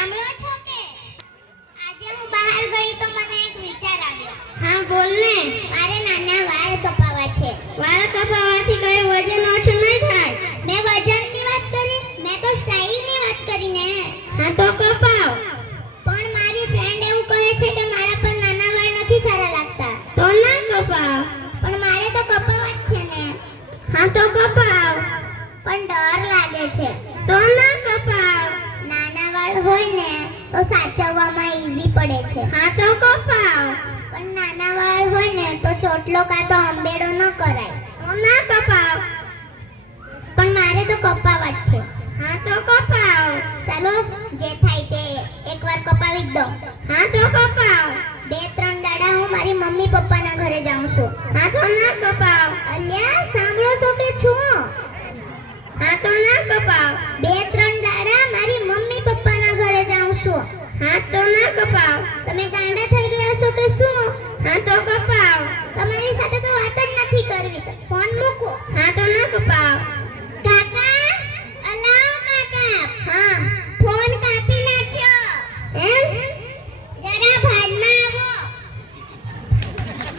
સાંભળો છો કે? આજે હું બહાર ગઈ તો મને એક વિચાર આવ્યો. હા બોલ ને. મારે નાના વાળ કપાવા છે. વાળ કપાવાથી કઈ વજન ઓછું નહીં થાય. મેં વજનની વાત કરી મેં તો સ્ટાઇલની વાત કરી ને હા તો કપાવ. પણ મારી ફ્રેન્ડ એવું કહે છે કે મારા પર નાના વાળ નથી સારા લાગતા. તો ના કપાવ. પણ મારે તો કપાવ જ છે ને. હા તો કપાવ. પણ ડર લાગે છે. હોય ને તો સાચવવામાં ઈઝી પડે છે. હા તો કપાવ પણ નાના વાળ હોય ને તો ચોટલો કાં તો અંબેડો ન કરાય. હું ના કપાવ. પણ મારે તો કપાવા જ છે. હા તો કપાવ ચાલો જે થાય તે એકવાર કપાવી જ દઉં હા તો કપાવ બે ત્રણ દાડા હું મારી મમ્મી પપ્પાના ઘરે જાઉં છું. હા તો ના કપાવ. પાવ તમારી સાથે તો વાત જ નથી કરવી. ફોન મૂકો. હા તો ન પાવ.